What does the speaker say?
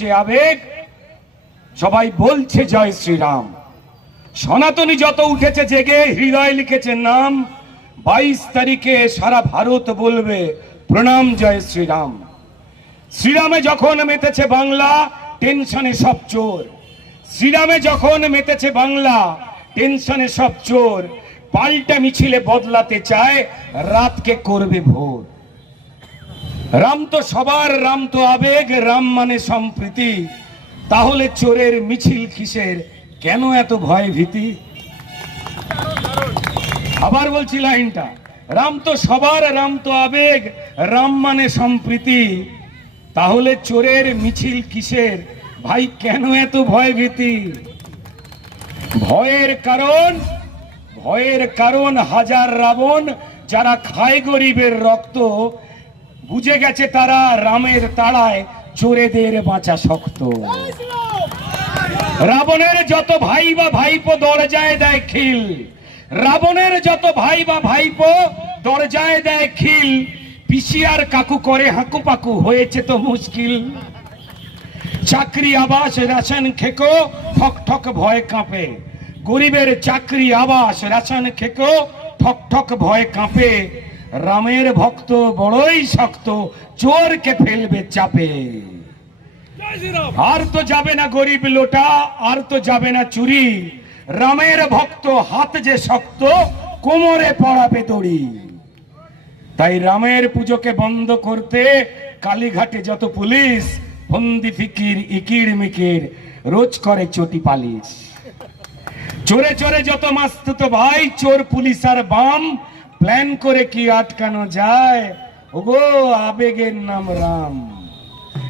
হচ্ছে আবেগ, সবাই বলছে জয় শ্রীরাম। সনাতনী যত উঠেছে জেগে, হৃদয় লিখেছে নাম, বাইশ তারিখে সারা ভারত বলবে প্রণাম জয় শ্রীরাম। শ্রীরামে যখন মেতেছে বাংলা, টেনশনে সব চোর। শ্রীরামে যখন মেতেছে বাংলা, টেনশনে সব চোর। পাল্টা মিছিলে বদলাতে চায়, রাতকে করবে ভোর। রাম তো সবার, রাম তো আবেগ, রাম মানে সম্প্রীতি। তাহলে চোরের মিছিল কিসের? কেন এত ভয় ভীতি? আবার বলছি লাইনটা। রাম তো সবার, রাম তো আবেগ, রাম মানে সম্প্রীতি। তাহলে চোরের মিছিল কিসের? ভাই, কেন এত ভয় ভীতি? ভয়ের কারণ? ভয়ের কারণ হাজার রাবণ, যারা খায় গরিবের রক্ত বুঝে গেছে তারা রামের তাড়ায় চোরেদের বাঁচা শক্ত। রাবণের যত ভাই বা ভাইপো দরজায় দেয় খিল, রাবণের যত ভাই বা ভাইপো দরজায় দেয় খিল, পিসিয়ার কাকু করে হাকু পাকু হয়েছে তো মুশকিল। চাকরি আবাস, রেশন খেকো, ঠক ঠক ভয় কাঁপে। গরিবের চাকরি আবাস, রেশন খেকো, ঠক ঠক ভয় কাঁপে। রামের ভক্ত বড়ই শক্ত চোরকে ফেলবে চাপে। আর তো যাবে না গরিব লোটা আর তো যাবে না চুরি। রামের ভক্ত হাত যে শক্ত কোমরে পড়াবে দড়ি। তাই রামের পুজোকে বন্ধ করতে কালীঘাটে যত পুলিশ ফন্দি ফিকির ইকির মিকির রোজ করে চটি পালিশ। চোরে চোরে যত মাস্তুত ভাই চোর পুলিশ আর বাম প্ল্যান করে কি আটকানো যায়? ওগো আবেগের নাম রাম।